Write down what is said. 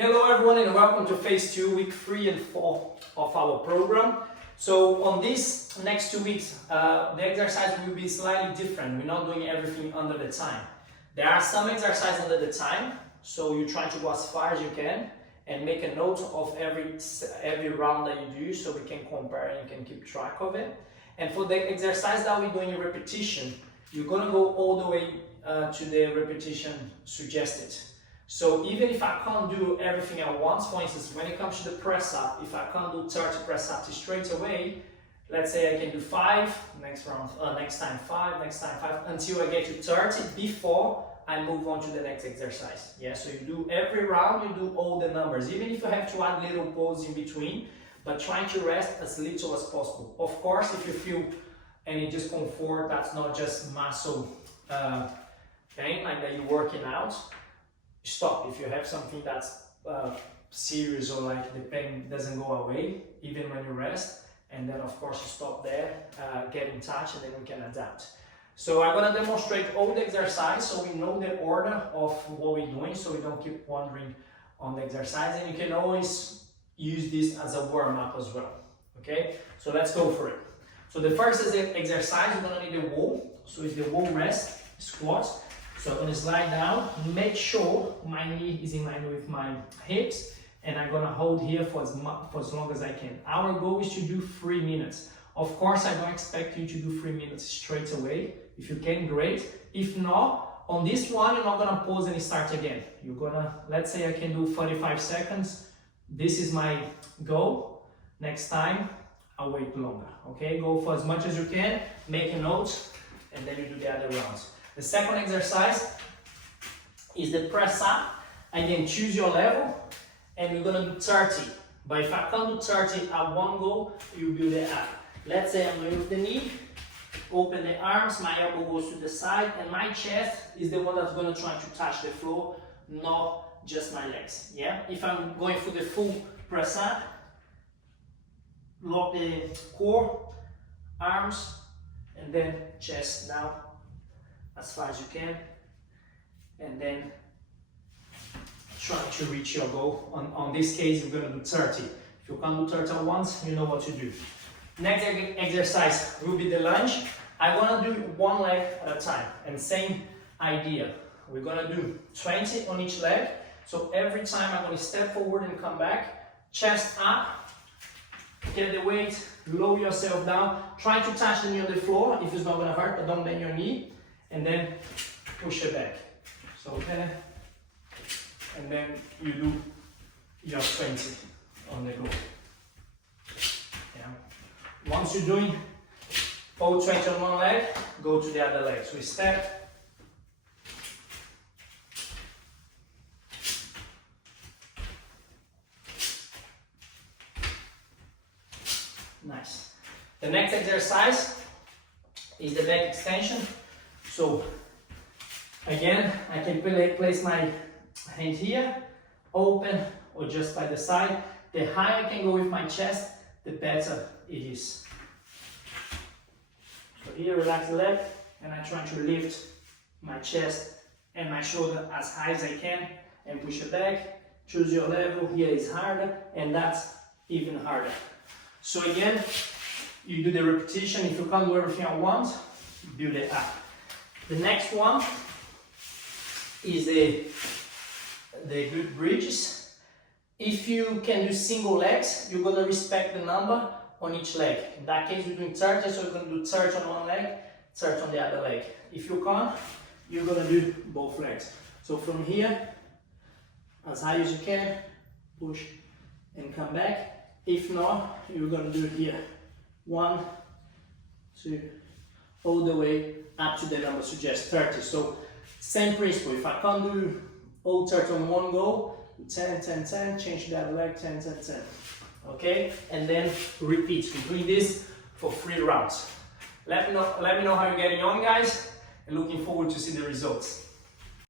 Hello everyone and welcome to phase 2, week 3 and 4 of our program. So on these next 2 weeks, the exercise will be slightly different. We're not doing everything under the time. There are some exercises under the time, so you try to go as far as you can and make a note of every round that you do so we can compare and you can keep track of it. And for the exercise that we're doing in repetition, you're going to go all the way to the repetition suggested. So even if I can't do everything at once, for instance, when it comes to the press up, if I can't do 30 press ups straight away, let's say I can do 5, next time 5, next time 5, until I get to 30 before I move on to the next exercise. Yeah, so you do every round, you do all the numbers, even if you have to add little pause in between, but trying to rest as little as possible. Of course, if you feel any discomfort, that's not just muscle pain, like that you're working out, stop. If you have something that's serious or like the pain doesn't go away even when you rest, and then of course you stop there, get in touch, and then we can adapt. So I'm going to demonstrate all the exercise so we know the order of what we're doing, so we don't keep wandering on the exercise, and you can always use this as a warm-up as well. Okay, so let's go for it. So the first exercise, you're going to need a wall. So it's the wall rest squat. So I'm going to slide down, make sure my knee is in line with my hips, and I'm going to hold here for as long as I can. Our goal is to do 3 minutes. Of course, I don't expect you to do 3 minutes straight away. If you can, great. If not, on this one, you're not going to pause and start again. You're going to, let's say I can do 45 seconds. This is my goal. Next time, I'll wait longer. Okay, go for as much as you can, make a note, and then you do the other rounds. The second exercise is the press up. Again, choose your level, and we're gonna do 30. But if I can't do 30 at one go, you build it up. Let's say I'm going with the knee, open the arms, my elbow goes to the side, and my chest is the one that's gonna try to touch the floor, not just my legs. Yeah. If I'm going for the full press up, lock the core, arms, and then chest down as far as you can, and then try to reach your goal. On this case, you're going to do 30. If you can't do 30 at once, you know what to do. Next exercise will be the lunge. I'm going to do one leg at a time, and same idea. We're going to do 20 on each leg. So every time I'm going to step forward and come back, chest up, get the weight, lower yourself down, try to touch the knee on the floor. If it's not going to hurt, but don't bend your knee. And then push it back. So 10, and then you do your 20 on the go. Yeah. Once you're doing all 20 on one leg, go to the other leg. So we step, nice. The next exercise is the back extension. So again, I can place my hand here, open, or just by the side. The higher I can go with my chest, the better it is. So here, relax the leg, and I try to lift my chest and my shoulder as high as I can and push it back. Choose your level. Here is harder, and that's even harder. So again, you do the repetition. If you can't do everything at once, build it up. The next one is the good bridges. If you can do single legs, you're going to respect the number on each leg. In that case, we're doing 30, so you're going to do 30 on one leg, 30 on the other leg. If you can't, you're going to do both legs. So from here, as high as you can, push and come back. If not, you're going to do it here. 1, 2, all the way up to the number suggests 30. So same principle. If I can't do all 30 on one go, 10, 10, 10, change the other leg, 10, 10, 10. Okay, and then repeat. We're doing this for 3 rounds. Let me know how you're getting on, guys, and looking forward to see the results.